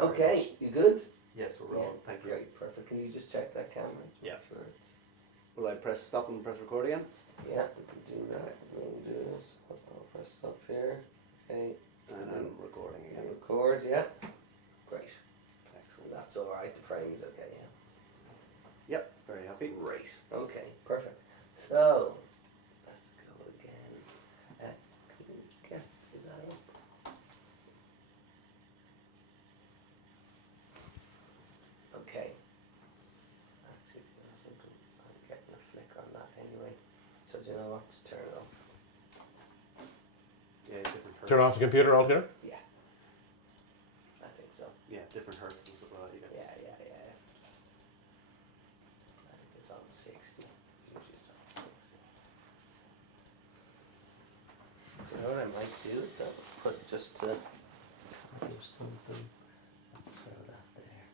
Okay, you good? Yes, we're rolling. Thank you. Great, perfect. Can you just check that camera? Yeah. Sure it's- Will I press stop and press record again? Yeah, we can do that. We'll do this. I'll press stop here. Okay. And I'm recording And again. record, yeah. Great. Excellent. That's alright, the frame is okay, yeah. Yep, very happy. Great. Okay, perfect. So, let's go again. Can you get that up? Okay. Actually, I'm getting a flick on that anyway. So do you know what? Just turn it off. Yeah, different hertz. Turn off the computer altogether? Yeah. I think so. Yeah, different hertz as well. You guys. Yeah. I think it's on 60. Usually it's on 60. Do you know what I might do? Though? Put just to do something. Let's throw that there.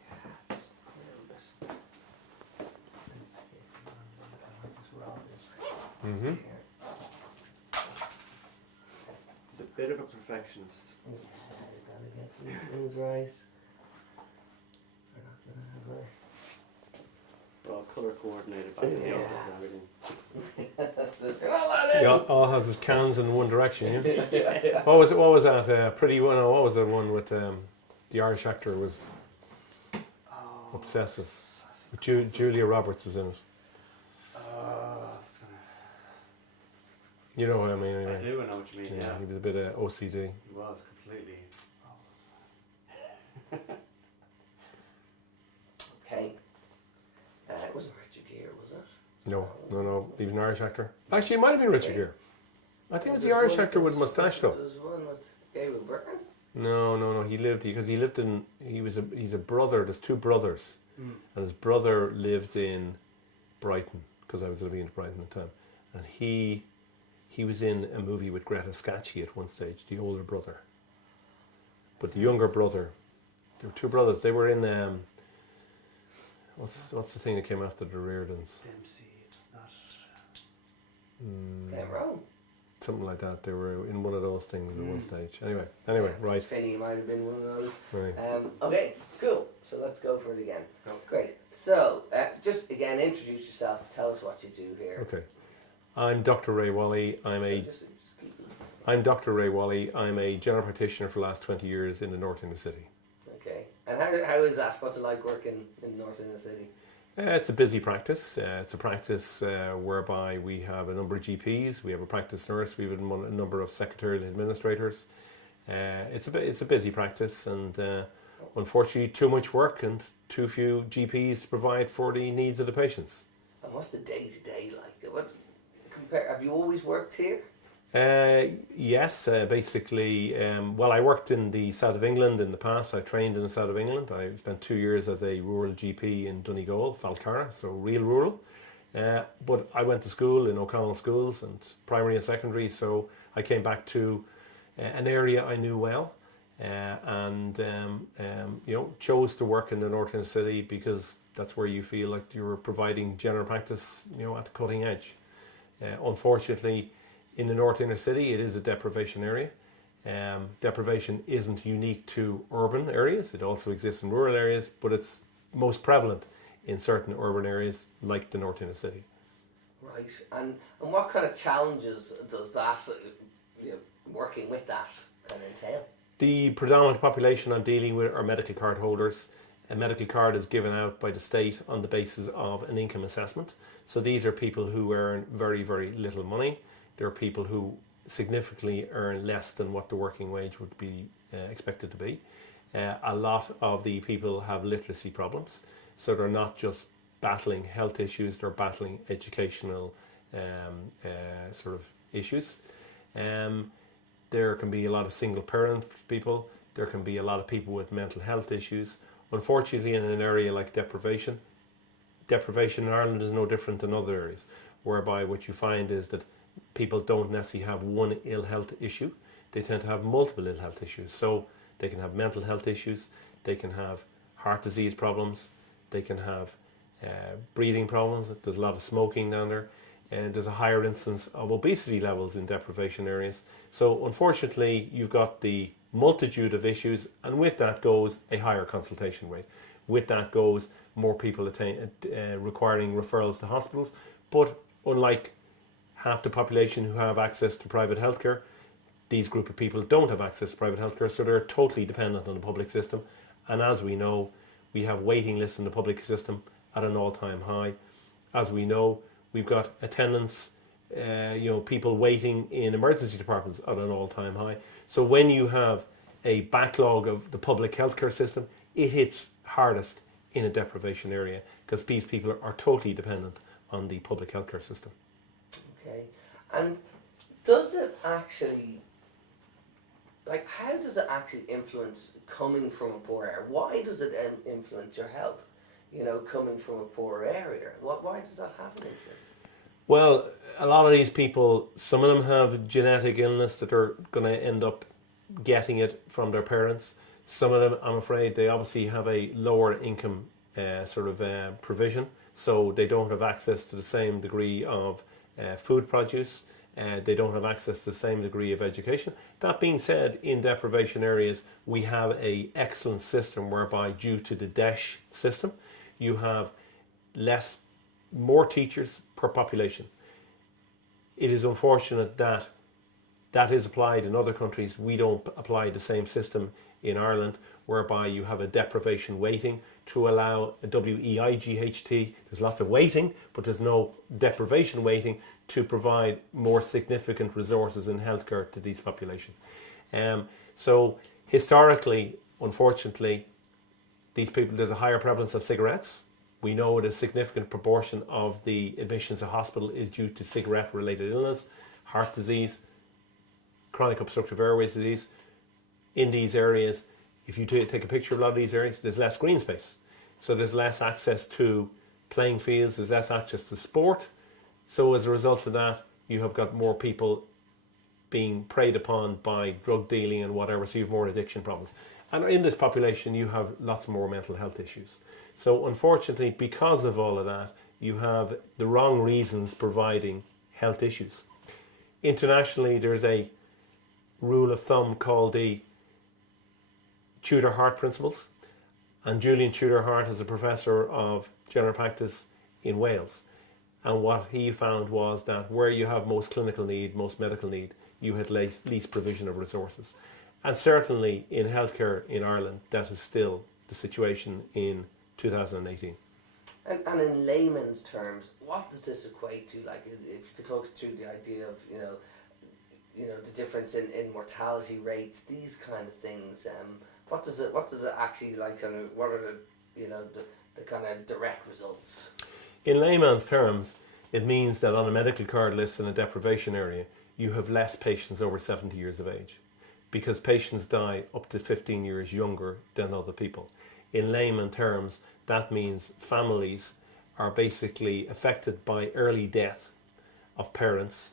Yeah, just a little bit. Let's see if I'll just roll this Mm-hmm. here. He's a bit of a perfectionist. Yeah, you gotta get these things right. We're not gonna have We're all color coordinated back in the Yeah. office and everything. That's it. You're not allowed in. He all has his cans in one direction. Yeah? Yeah. What was it? What was that? Pretty one. No, what was the one with the Irish actor was Oh, obsessive? obsessive. Julia Roberts is in it. That's gonna... You know what I mean? I Anyway. do know what you mean. Yeah, He was a bit OCD. he was completely. Okay. It wasn't Richard Gere, was it? No. He was an Irish actor. Actually, it might have been Richard Gere. I think it was the Irish actor with a moustache though. There's one with Gabriel Byrne. No. He lived because he lived in. He's a brother. There's two brothers, and his brother lived in Brighton because I was living in Brighton at the time, and he was in a movie with Greta Scacchi at one stage, the older brother. But the younger brother, there were two brothers. They were in what's the thing that came after the Reardons? Dempsey, it's not. Glen Rowe. Something like that. They were in one of those things at one stage. Anyway, right. Finney might have been one of those. Right. Okay, cool. So let's go for it again. Go. Great. So, just again, introduce yourself. Tell us what you do here. Okay. I'm Dr. Ray Wally. Just keep it. I'm Dr. Ray Wally. I'm a general practitioner for the last 20 years in the North Inner City. Okay. And how is that? What's it like working in North Inner City? It's a busy practice. It's a practice whereby we have a number of GPs, we have a practice nurse, we have a number of secretarial administrators. It's a busy practice, and unfortunately too much work and too few GPs to provide for the needs of the patients. And what's the day-to-day like? Have you always worked here? Yes, basically. I worked in the south of England in the past. I trained in the south of England. I spent 2 years as a rural GP in Donegal, Falcarra, so real rural. But I went to school in O'Connell schools and primary and secondary, so I came back to an area I knew well, and chose to work in the North Inner City because that's where you feel like you were providing general practice, at the cutting edge. Unfortunately, in the North Inner City, it is a deprivation area. Deprivation isn't unique to urban areas. It also exists in rural areas, but it's most prevalent in certain urban areas like the North Inner City. Right. And what kind of challenges does that, working with that, kind of entail? The predominant population I'm dealing with are medical card holders. A medical card is given out by the state on the basis of an income assessment. So these are people who earn very, very little money. There are people who significantly earn less than what the working wage would be expected to be. A lot of the people have literacy problems. So they're not just battling health issues, they're battling educational sort of issues. There can be a lot of single parent people. There can be a lot of people with mental health issues. Unfortunately, in an area like deprivation in Ireland is no different than other areas, whereby what you find is that people don't necessarily have one ill health issue. They tend to have multiple ill health issues. So they can have mental health issues, they can have heart disease problems, they can have breathing problems. There's a lot of smoking down there, and there's a higher instance of obesity levels in deprivation areas. So unfortunately, you've got the multitude of issues, and with that goes a higher consultation rate. With that goes more people requiring referrals to hospitals. But unlike half the population who have access to private healthcare, these group of people don't have access to private healthcare, so they're totally dependent on the public system. And as we know, we have waiting lists in the public system at an all-time high. As we know, we've got attendance, people waiting in emergency departments at an all-time high. So when you have a backlog of the public healthcare system, it hits hardest in a deprivation area because these people are totally dependent on the public healthcare system. Okay, and does it actually, how does it actually influence coming from a poor area? Why does it influence your health, coming from a poor area? Why does that have an influence? Well, a lot of these people, some of them have genetic illness that are going to end up getting it from their parents. Some of them, I'm afraid, they obviously have a lower income provision, so they don't have access to the same degree of food produce. They don't have access to the same degree of education. That being said, in deprivation areas, we have an excellent system whereby, due to the DESH system, you have more teachers per population. It is unfortunate that that is applied in other countries. We don't apply the same system in Ireland, whereby you have a deprivation weighting to allow a WEIGHT. There's lots of weighting, but there's no deprivation weighting to provide more significant resources in healthcare to these population. So historically, unfortunately, these people, there's a higher prevalence of cigarettes. We know that a significant proportion of the admissions to hospital is due to cigarette-related illness, heart disease, chronic obstructive airways disease. In these areas, if you take a picture of a lot of these areas, there's less green space. So there's less access to playing fields, there's less access to sport. So as a result of that, you have got more people being preyed upon by drug dealing and whatever, so you have more addiction problems. And in this population, you have lots more mental health issues. So unfortunately, because of all of that, you have the wrong reasons providing health issues. Internationally, there's a rule of thumb called the Tudor-Hart principles. And Julian Tudor-Hart is a professor of general practice in Wales. And what he found was that where you have most clinical need, most medical need, you had least provision of resources. And certainly in healthcare in Ireland, that is still the situation in 2018. And in layman's terms, what does this equate to? Like, if you could talk through the idea of, the difference in mortality rates, these kind of things. What does it actually like? What are the kind of direct results? In layman's terms, it means that on a medical card list in a deprivation area, you have less patients over 70 years of age, because patients die up to 15 years younger than other people. In layman terms, that means families are basically affected by early death of parents.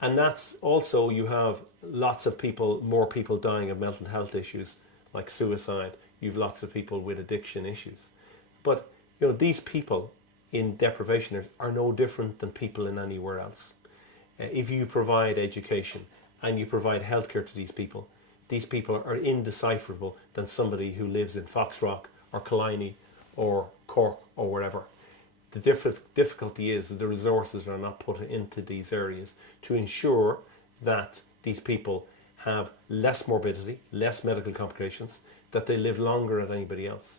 And that's also, you have lots of more people dying of mental health issues like suicide. You have lots of people with addiction issues. But these people in deprivation areas are no different than people in anywhere else. If you provide education and you provide healthcare to these people are indecipherable than somebody who lives in Foxrock or Killiney or Cork or wherever. The difficulty is that the resources are not put into these areas to ensure that these people have less morbidity, less medical complications, that they live longer than anybody else.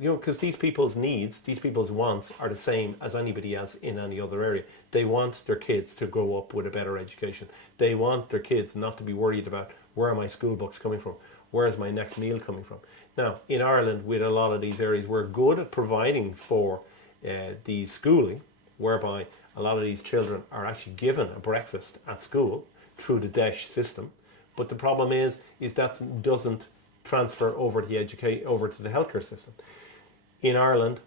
Because these people's needs, these people's wants are the same as anybody else in any other area. They want their kids to grow up with a better education. They want their kids not to be worried about where are my school books coming from, where is my next meal coming from. Now, in Ireland, with a lot of these areas, we're good at providing for the schooling, whereby a lot of these children are actually given a breakfast at school through the DESH system. But the problem is that doesn't transfer over to the healthcare system. In Ireland,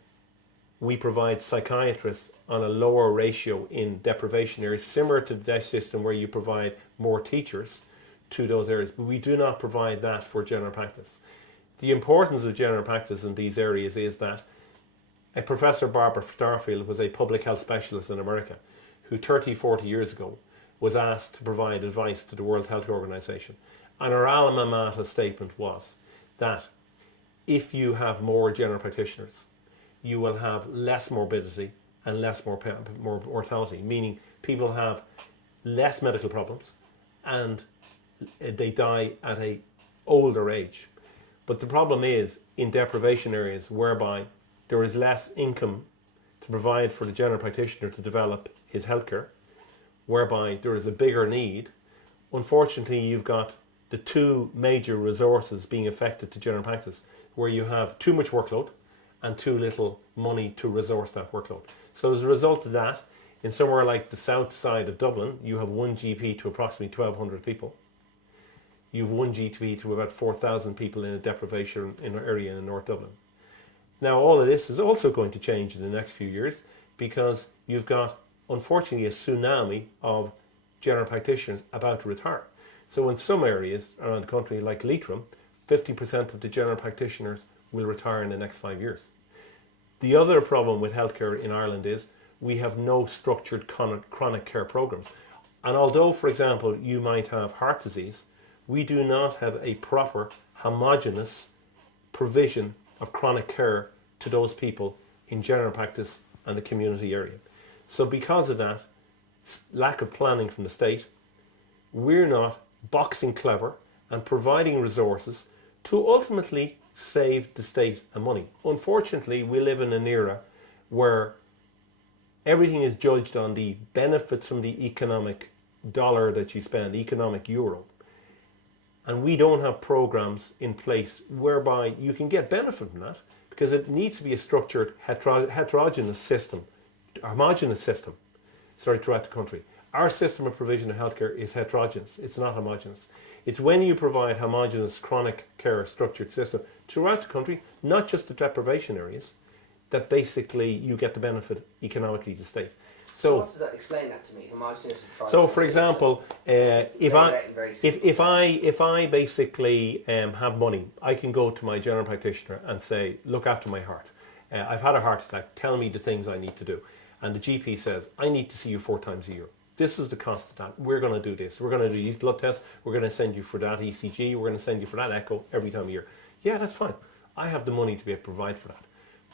we provide psychiatrists on a lower ratio in deprivation areas, similar to the DESH system where you provide more teachers to those areas, but we do not provide that for general practice. The importance of general practice in these areas is that A Professor Barbara Starfield was a public health specialist in America who 30, 40 years ago was asked to provide advice to the World Health Organization. And her alma mater statement was that if you have more general practitioners, you will have less morbidity and less more mortality, meaning people have less medical problems and they die at a older age. But the problem is in deprivation areas whereby there is less income to provide for the general practitioner to develop his healthcare, whereby there is a bigger need. Unfortunately, you've got the two major resources being affected to general practice, where you have too much workload and too little money to resource that workload. So as a result of that, in somewhere like the south side of Dublin, you have one GP to approximately 1,200 people. You have one GP to about 4,000 people in a deprivation area in North Dublin. Now, all of this is also going to change in the next few years because you've got, unfortunately, a tsunami of general practitioners about to retire. So in some areas around the country, like Leitrim, 50% of the general practitioners will retire in the next 5 years. The other problem with healthcare in Ireland is we have no structured chronic care programs. And although, for example, you might have heart disease, we do not have a proper, homogeneous provision of chronic care to those people in general practice and the community area. So because of that lack of planning from the state, we're not boxing clever and providing resources to ultimately save the state and money. Unfortunately, we live in an era where everything is judged on the benefits from the economic dollar that you spend, economic euro. And we don't have programs in place whereby you can get benefit from that, because it needs to be a structured homogeneous system throughout the country. Our system of provision of healthcare is heterogeneous. It's not homogeneous. It's when you provide homogeneous chronic care structured system throughout the country, not just the deprivation areas, that basically you get the benefit economically to state. So what does that explain that to me? Homogeneous. So, for example, if I basically have money, I can go to my general practitioner and say, look after my heart. I've had a heart attack. Tell me the things I need to do. And the GP says, I need to see you 4 times a year. This is the cost of that. We're going to do this. We're going to do these blood tests. We're going to send you for that ECG. We're going to send you for that echo every time a year. Yeah, that's fine. I have the money to be able to provide for that.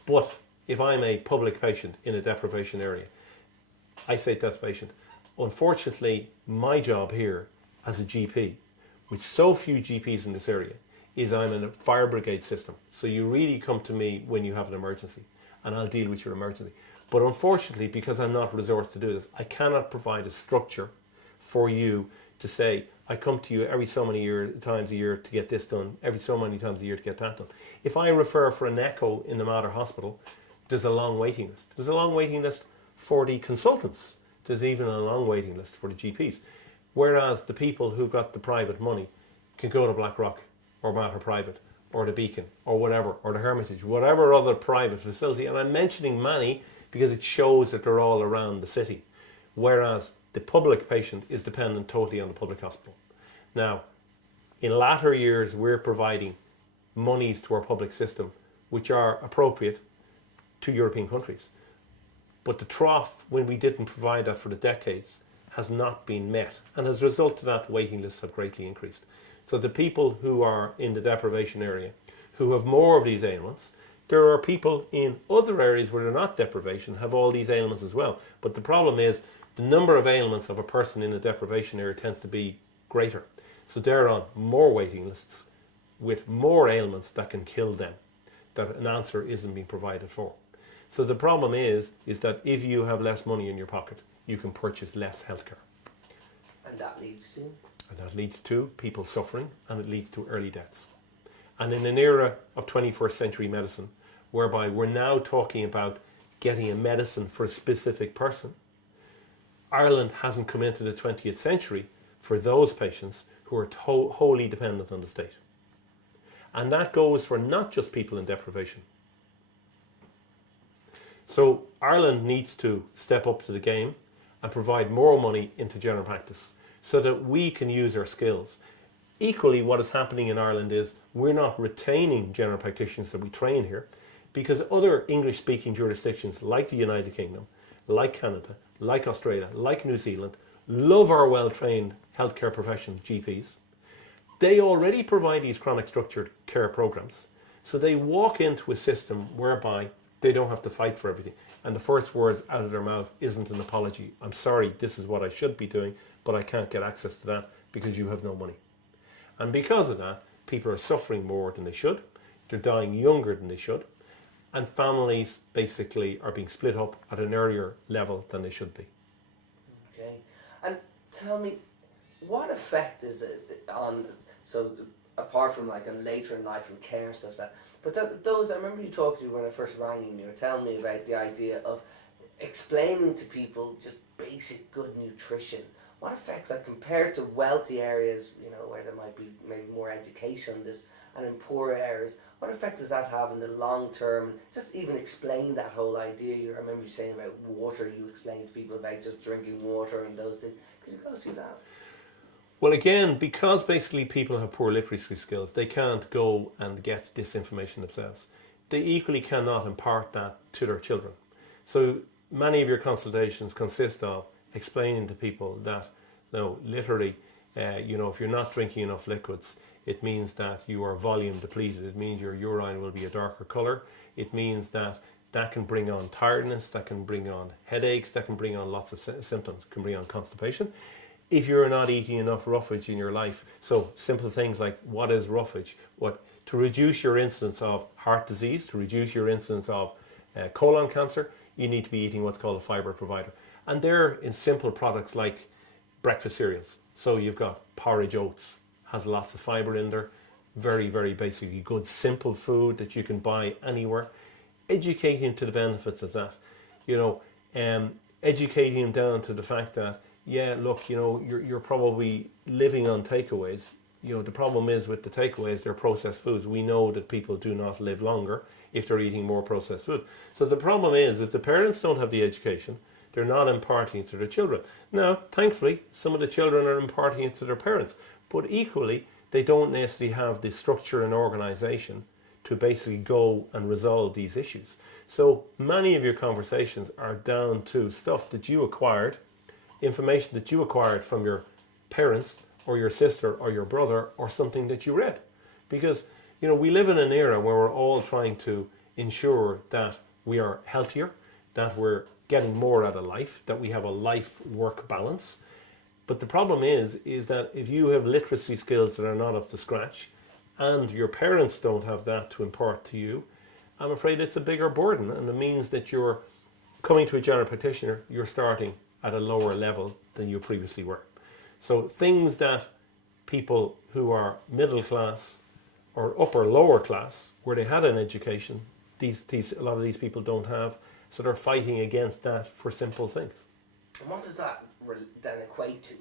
But if I'm a public patient in a deprivation area, I say to that patient, unfortunately, my job here as a GP, with so few GPs in this area, is I'm in a fire brigade system. So you really come to me when you have an emergency, and I'll deal with your emergency. But unfortunately, because I'm not resourced to do this, I cannot provide a structure for you to say, I come to you every so many times a year to get this done, every so many times a year to get that done. If I refer for an echo in the Mater Hospital, there's a long waiting list. There's a long waiting list for the consultants. There's even a long waiting list for the GPs. Whereas the people who got the private money can go to Blackrock or Mater Private or the Beacon or whatever, or the Hermitage, whatever other private facility. And I'm mentioning many because it shows that they're all around the city. Whereas the public patient is dependent totally on the public hospital. Now, in latter years, we're providing monies to our public system which are appropriate to European countries. But the trough, when we didn't provide that for the decades, has not been met. And as a result of that, waiting lists have greatly increased. So the people who are in the deprivation area, who have more of these ailments, there are people in other areas where they're not deprivation, have all these ailments as well. But the problem is, the number of ailments of a person in a deprivation area tends to be greater. So they're on more waiting lists with more ailments that can kill them, that an answer isn't being provided for. So the problem is that if you have less money in your pocket, you can purchase less healthcare. And that leads to? And that leads to people suffering, and it leads to early deaths. And in an era of 21st century medicine, whereby we're now talking about getting a medicine for a specific person, Ireland hasn't come into the 20th century for those patients who are wholly dependent on the state. And that goes for not just people in deprivation. So Ireland needs to step up to the game and provide more money into general practice so that we can use our skills. Equally, what is happening in Ireland is we're not retaining general practitioners that we train here. because other English-speaking jurisdictions like the United Kingdom, like Canada, like Australia, like New Zealand, love our well-trained healthcare professionals, GPs. They already provide these chronic structured care programs. So they walk into a system whereby they don't have to fight for everything. And the first words out of their mouth isn't an apology. I'm sorry, this is what I should be doing, but I can't get access to that because you have no money. And because of that, people are suffering more than they should. They're dying younger than they should. And families basically are being split up at an earlier level than they should be. Okay. And tell me, what effect is it on, so apart from like a later in life and care and stuff like that, but those, I remember you talking to me when I first rang you, and you were telling me about the idea of explaining to people just basic good nutrition. What effects, like compared to wealthy areas, you know, where there might be maybe more education on this, and in poorer areas, what effect does that have in the long term? Just even explain that whole idea. I remember you saying about water, you explained to people about just drinking water and those things. Could you go through that? Well, again, because basically people have poor literacy skills, they can't go and get this information themselves. They equally cannot impart that to their children. So many of your consultations consist of explaining to people that, no, literally, if you're not drinking enough liquids, it means that you are volume depleted. It means your urine will be a darker colour. It means that can bring on tiredness, that can bring on headaches, that can bring on lots of symptoms, can bring on constipation. If you're not eating enough roughage in your life, so simple things like what is roughage? To reduce your incidence of heart disease, to reduce your incidence of colon cancer, you need to be eating what's called a fibre provider. And they're in simple products like breakfast cereals. So you've got porridge oats, has lots of fibre in there, very, very basically good, simple food that you can buy anywhere. Educating to the benefits of that, educating them down to the fact that, yeah, look, you're probably living on takeaways. The problem is with the takeaways, they're processed foods. We know that people do not live longer if they're eating more processed food. So the problem is, if the parents don't have the education, they're not imparting it to their children. Now, thankfully, some of the children are imparting it to their parents, but equally, they don't necessarily have the structure and organisation to basically go and resolve these issues. So many of your conversations are down to stuff that you acquired, information that you acquired from your parents or your sister or your brother or something that you read. Because, we live in an era where we're all trying to ensure that we are healthier, that we're getting more out of life, that we have a life-work balance. But the problem is that if you have literacy skills that are not up to scratch and your parents don't have that to impart to you, I'm afraid it's a bigger burden, and it means that you're coming to a general practitioner, you're starting at a lower level than you previously were. So things that people who are middle class or upper lower class, where they had an education, a lot of these people don't have, so they're fighting against that for simple things. And what does that then equate to?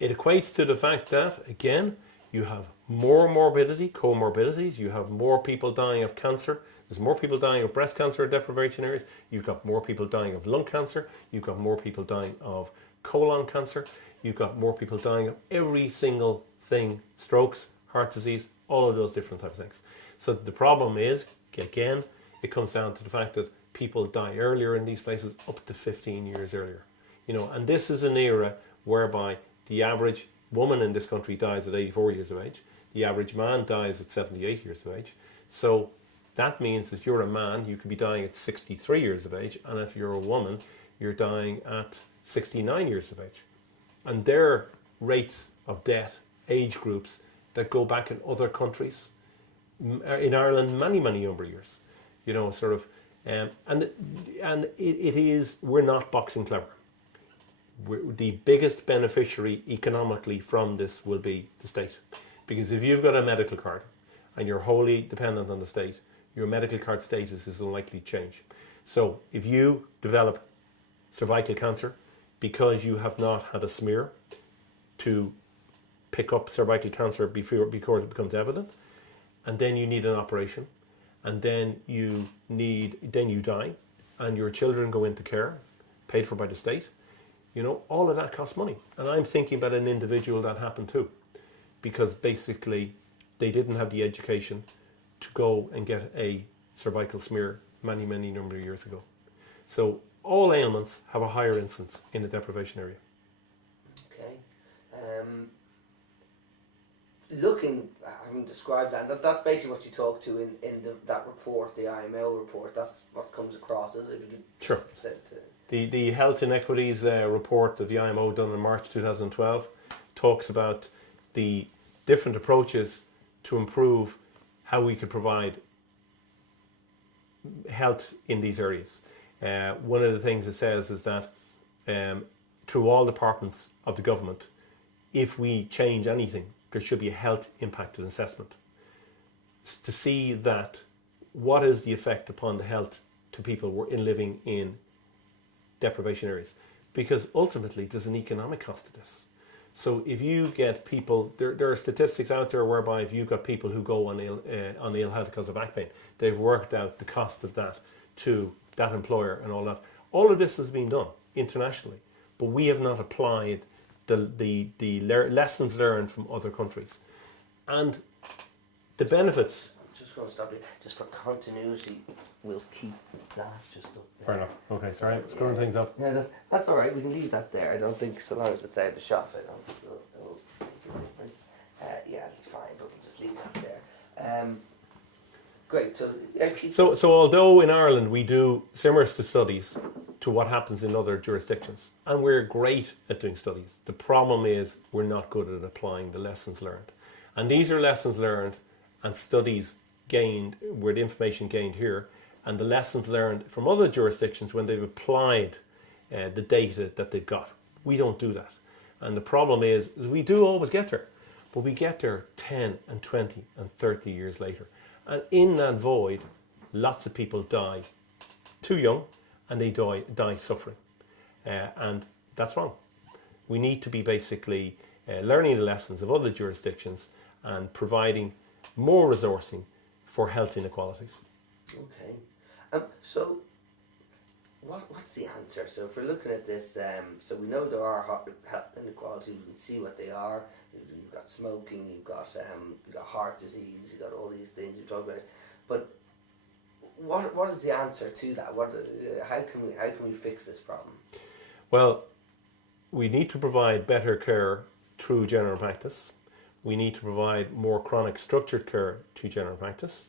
It equates to the fact that, again, you have more morbidity, comorbidities, you have more people dying of cancer, there's more people dying of breast cancer deprivation areas, you've got more people dying of lung cancer, you've got more people dying of colon cancer, you've got more people dying of every single thing, strokes, heart disease, all of those different types of things. So the problem is, again, it comes down to the fact that people die earlier in these places, up to 15 years earlier. And this is an era whereby the average woman in this country dies at 84 years of age. The average man dies at 78 years of age. So that means that you're a man, you could be dying at 63 years of age. And if you're a woman, you're dying at 69 years of age. And their rates of death, age groups that go back in other countries, in Ireland, many, many number of years, and it is, we're not boxing clever. The biggest beneficiary economically from this will be the state. Because if you've got a medical card and you're wholly dependent on the state, your medical card status is unlikely to change. So if you develop cervical cancer because you have not had a smear to pick up cervical cancer before it becomes evident, and then you need an operation, and then you die, and your children go into care, paid for by the state, all of that costs money. And I'm thinking about an individual that happened to, because basically they didn't have the education to go and get a cervical smear many, many number of years ago. So all ailments have a higher incidence in the deprivation area. Okay. Having described that, and that's basically what you talk to in that report, the IMO report. That's what comes across as, if you could Sure. say it to. The Health Inequities report that the IMO done in March 2012 talks about the different approaches to improve how we could provide health in these areas. One of the things it says is that through all departments of the government, if we change anything, there should be a health impact assessment to see that what is the effect upon the health to people living in deprivation areas, because ultimately there's an economic cost to this. So if you get people, there are statistics out there whereby if you've got people who go on ill health because of back pain, they've worked out the cost of that to that employer and all that. All of this has been done internationally, but we have not applied the lessons learned from other countries. And the benefits... I'm just going to stop you. Just for continuity, we'll keep that just up there. Fair enough. Okay, sorry, screwing things up. Yeah, that's all right. We can leave that there. I don't think, so long as it's out of the shot, I don't think it'll make a difference. Yeah, it's fine, but we'll just leave that there. Great. So although in Ireland we do similar studies to what happens in other jurisdictions, and we're great at doing studies, the problem is we're not good at applying the lessons learned. And these are lessons learned and studies gained, where the information gained here, and the lessons learned from other jurisdictions when they've applied the data that they've got. We don't do that. And the problem is we do always get there, but we get there 10 and 20 and 30 years later. And in that void, lots of people die too young, and they die suffering. And that's wrong. We need to be basically learning the lessons of other jurisdictions and providing more resourcing for health inequalities. Okay. So what's the answer? So if we're looking at this, so we know there are health inequalities, we can see what they are. You've got smoking, you've got heart disease, you've got all these things you talk about. But what is the answer to that? How can we fix this problem? Well, we need to provide better care through general practice. We need to provide more chronic structured care to general practice.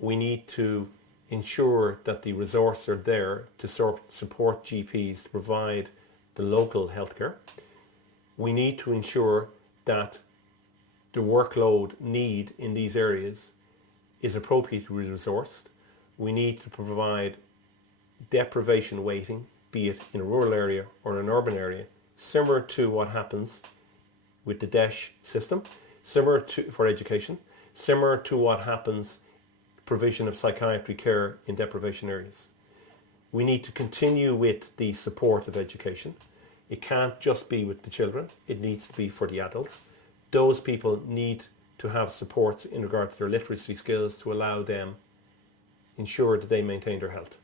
We need to ensure that the resources are there to support GPs to provide the local healthcare. We need to ensure that the workload need in these areas is appropriately resourced. We need to provide deprivation weighting, be it in a rural area or an urban area, similar to what happens with the DESH system, similar to for education, similar to what happens provision of psychiatry care in deprivation areas. We need to continue with the support of education. It can't just be with the children, it needs to be for the adults. Those people need to have supports in regard to their literacy skills to allow them ensure that they maintain their health.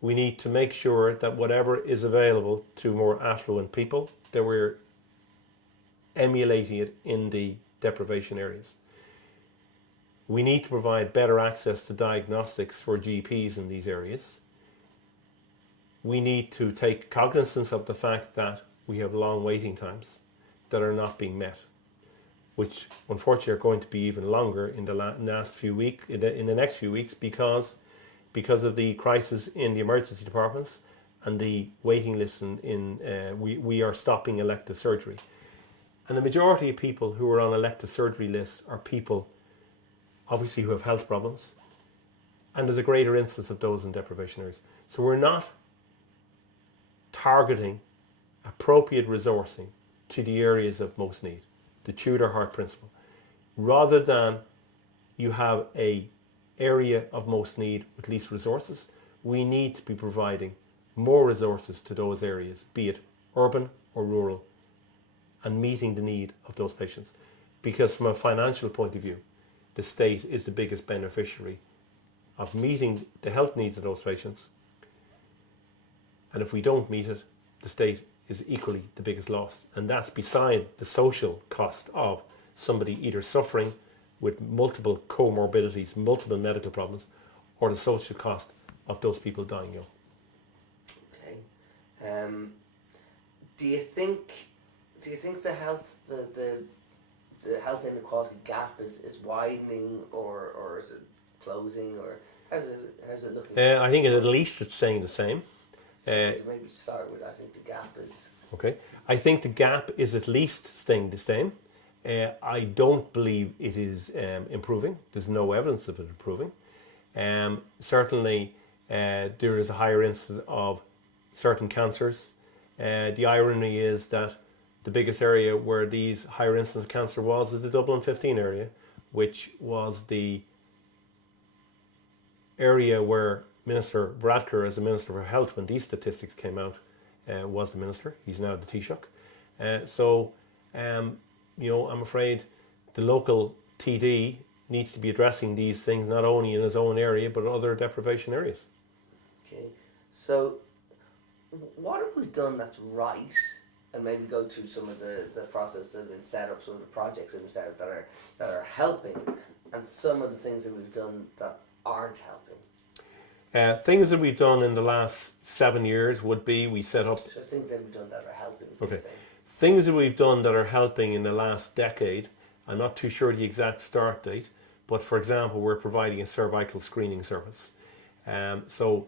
We need to make sure that whatever is available to more affluent people, that we're emulating it in the deprivation areas. We need to provide better access to diagnostics for GPs in these areas. We need to take cognizance of the fact that we have long waiting times that are not being met, which unfortunately are going to be even longer in the next few weeks because of the crisis in the emergency departments and the waiting lists. We are stopping elective surgery, and the majority of people who are on elective surgery lists are people obviously who have health problems, and there's a greater instance of those in deprivation areas. So we're not targeting appropriate resourcing to the areas of most need, the Tudor Hart principle. Rather than you have a area of most need with least resources, we need to be providing more resources to those areas, be it urban or rural, and meeting the need of those patients. Because from a financial point of view, the state is the biggest beneficiary of meeting the health needs of those patients. And if we don't meet it, the state is equally the biggest loss. And that's beside the social cost of somebody either suffering with multiple comorbidities, multiple medical problems, or the social cost of those people dying young. Okay. Do you think the health inequality gap is widening, or is it closing, or how's it looking? I think at least it's staying the same. Maybe start with, I think the gap is. Okay, I think the gap is at least staying the same. I don't believe it is improving. There's no evidence of it improving. Certainly, there is a higher incidence of certain cancers. The irony is that the biggest area where these higher incidence of cancer was is the Dublin 15 area, which was the area where Minister Varadkar, as the Minister for Health, when these statistics came out, was the Minister. He's now the Taoiseach. I'm afraid the local TD needs to be addressing these things not only in his own area but other deprivation areas. Okay, so what have we done that's right, and maybe go through some of the processes that have been set up, some of the projects that have been set up that are helping, and some of the things that we've done that aren't helping? Things that we've done in the last 7 years would be we set up... So things that we've done that are helping. Okay. Things that we've done that are helping in the last decade, I'm not too sure the exact start date, but for example, we're providing a cervical screening service. So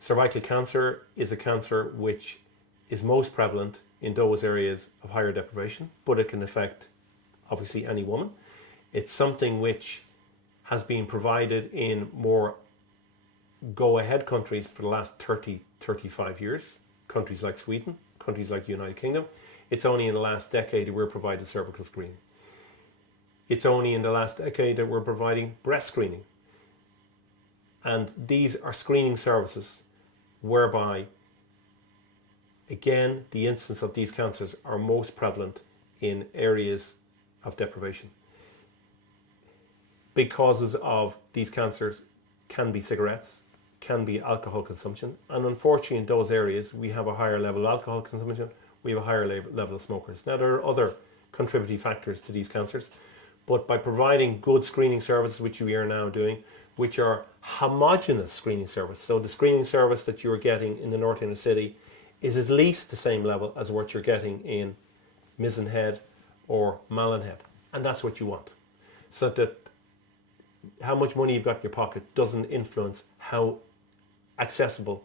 cervical cancer is a cancer which is most prevalent in those areas of higher deprivation, but it can affect obviously any woman. It's something which has been provided in more go-ahead countries for the last 30, 35 years, countries like Sweden, countries like the United Kingdom. It's only in the last decade that we're providing cervical screening. It's only in the last decade that we're providing breast screening. And these are screening services whereby, again, the incidence of these cancers are most prevalent in areas of deprivation. Big causes of these cancers can be cigarettes, can be alcohol consumption, and unfortunately in those areas we have a higher level of alcohol consumption, we have a higher level of smokers. Now there are other contributing factors to these cancers, but by providing good screening services, which we are now doing, which are homogenous screening service, so the screening service that you are getting in the North Inner City is at least the same level as what you're getting in Mizenhead or Mallinhead, and that's what you want, so that how much money you've got in your pocket doesn't influence how accessible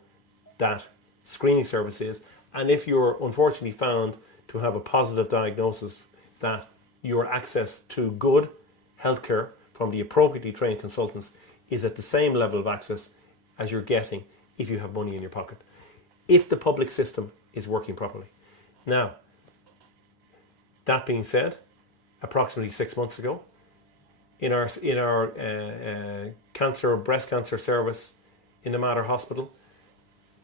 that screening service is. And if you're unfortunately found to have a positive diagnosis, that your access to good healthcare from the appropriately trained consultants is at the same level of access as you're getting if you have money in your pocket, if the public system is working properly. Now, that being said, approximately 6 months ago, in our breast cancer service in the Mater Hospital,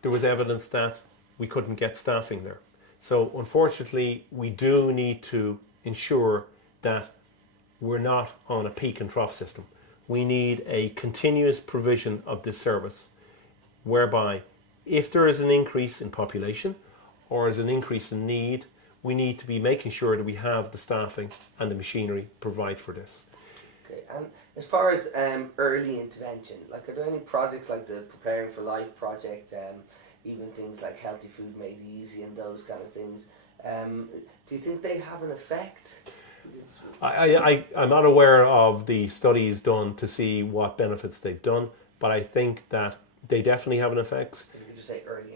there was evidence that we couldn't get staffing there. So unfortunately, we do need to ensure that we're not on a peak and trough system. We need a continuous provision of this service, whereby if there is an increase in population or is an increase in need, we need to be making sure that we have the staffing and the machinery to provide for this. Okay, and as far as early intervention, like, are there any projects like the Preparing for Life project, even things like Healthy Food Made Easy and those kind of things, do you think they have an effect? I'm not aware of the studies done to see what benefits they've done, but I think that they definitely have an effect. You could just say early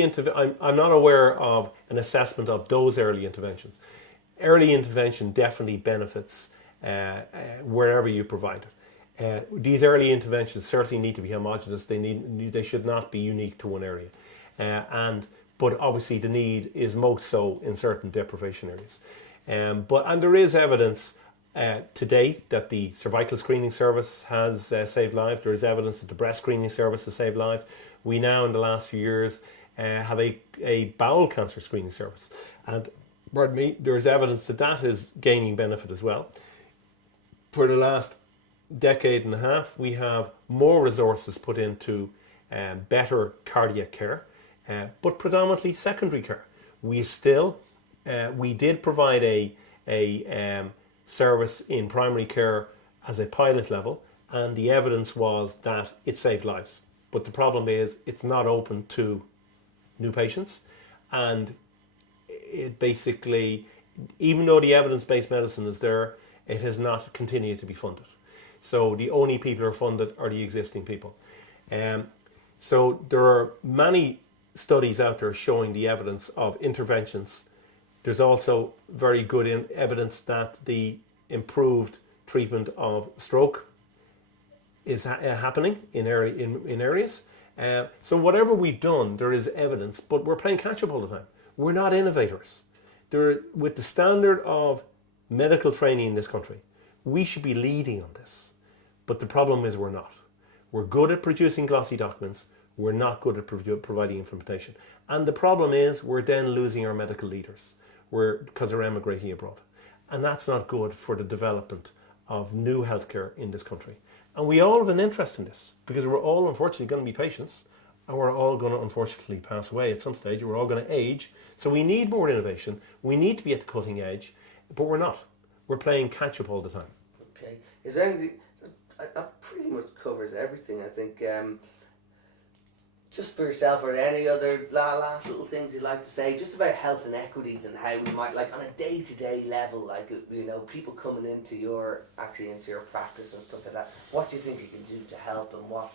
intervention. I'm not aware of an assessment of those early interventions. Early intervention definitely benefits wherever you provide it. These early interventions certainly need to be homogenous. They should not be unique to one area. But obviously the need is most so in certain deprivation areas. And there is evidence to date that the cervical screening service has saved lives. There is evidence that the breast screening service has saved lives. We now, in the last few years, have a bowel cancer screening service. And pardon me, there is evidence that that is gaining benefit as well. For the last decade and a half, we have more resources put into better cardiac care, but predominantly secondary care. We did provide a service in primary care as a pilot level, and the evidence was that it saved lives. But the problem is it's not open to new patients, and it basically, even though the evidence-based medicine is there, it has not continued to be funded. So the only people who are funded are the existing people. So there are many studies out there showing the evidence of interventions. There's also very good evidence that the improved treatment of stroke is happening in areas. So whatever we've done, there is evidence, but we're playing catch up all the time. We're not innovators. With the standard of medical training in this country, we should be leading on this. But the problem is we're not. We're good at producing glossy documents. We're not good at providing implementation. And the problem is we're then losing our medical leaders because they're emigrating abroad. And that's not good for the development of new healthcare in this country. And we all have an interest in this because we're all unfortunately going to be patients, and we're all going to unfortunately pass away at some stage. We're all going to age. So we need more innovation. We need to be at the cutting edge, but we're not. We're playing catch up all the time. Okay. Is there anything that pretty much covers everything? I think. Just for yourself, or any other last little things you'd like to say, just about health inequities and how we might, like on a day-to-day level, like, you know, people coming into your practice and stuff like that. What do you think you can do to help, and what?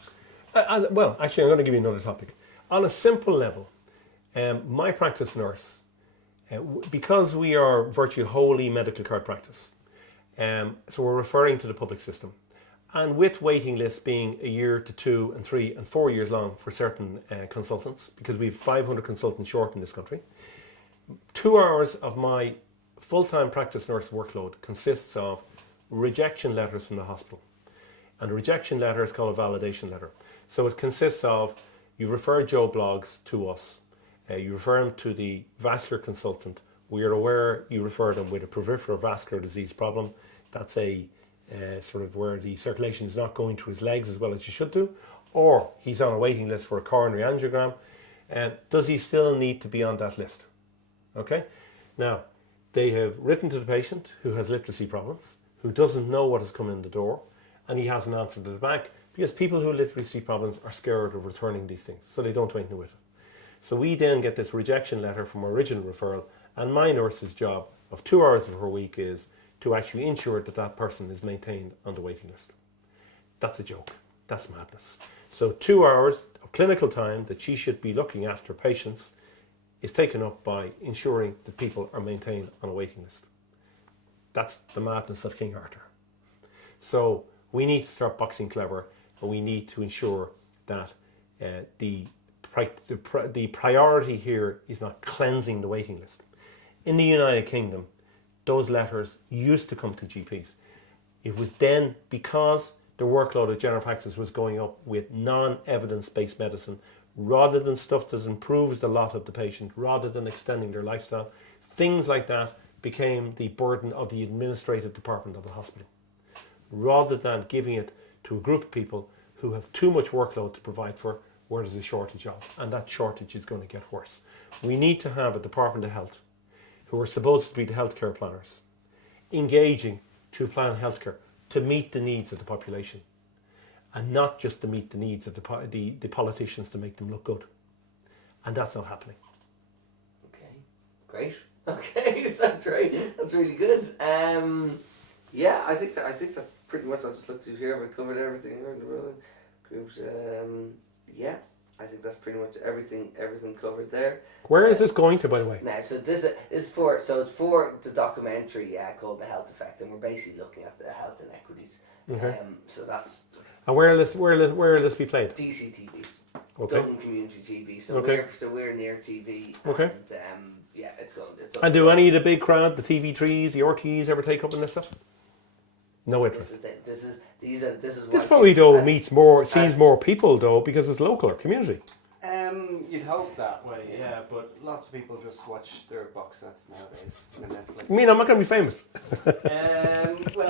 Well, actually, I'm going to give you another topic. On a simple level, my practice nurse, because we are virtually wholly medical card practice, so we're referring to the public system. And with waiting lists being a year to 2 and 3 and 4 years long for certain consultants, because we have 500 consultants short in this country, 2 hours of my full-time practice nurse workload consists of rejection letters from the hospital. And a rejection letter is called a validation letter. So it consists of, you refer Joe Bloggs to us, you refer him to the vascular consultant, we are aware you refer them with a peripheral vascular disease problem. That's a sort of where the circulation is not going to his legs as well as you should do, or he's on a waiting list for a coronary angiogram. Does he still need to be on that list? Okay. Now, they have written to the patient who has literacy problems, who doesn't know what has come in the door, and he hasn't answered it back because people who have literacy problems are scared of returning these things, so they don't do anything with it. So we then get this rejection letter from our original referral, and my nurse's job of 2 hours of her week is to actually ensure that that person is maintained on the waiting list. That's a joke. That's madness. So 2 hours of clinical time that she should be looking after patients is taken up by ensuring that people are maintained on a waiting list. That's the madness of King Arthur. So we need to start boxing clever, and we need to ensure that the priority here is not cleansing the waiting list. In the United Kingdom, those letters used to come to GPs. It was then because the workload of general practice was going up with non-evidence-based medicine, rather than stuff that improves the lot of the patient, rather than extending their lifestyle. Things like that became the burden of the administrative department of the hospital, rather than giving it to a group of people who have too much workload to provide for, where there's a shortage of, and that shortage is going to get worse. We need to have a Department of Health, who are supposed to be the healthcare planners, engaging to plan healthcare to meet the needs of the population, and not just to meet the needs of the politicians to make them look good. And that's not happening. Okay, great. Okay, that's great. That's really good. Yeah, I think that pretty much. I'll just look through here. We covered everything. Groups. Yeah. I think that's pretty much everything covered there. Where is this going to, by the way? Now, so this is for the documentary called The Health Effect, and we're basically looking at the health inequities. Okay. So that's. And where will this be played? DCTV. Okay. Dublin Community TV. So okay. we're near TV. Okay. And yeah, it's going. And do any of the big crowd, the TV3s, the RTEs, ever take up in this stuff? No interest. This is this probably though sees more people though because it's local or community. You'd hope that way, yeah, but lots of people just watch their box sets nowadays on Netflix. I mean, I'm not going to be famous. Well.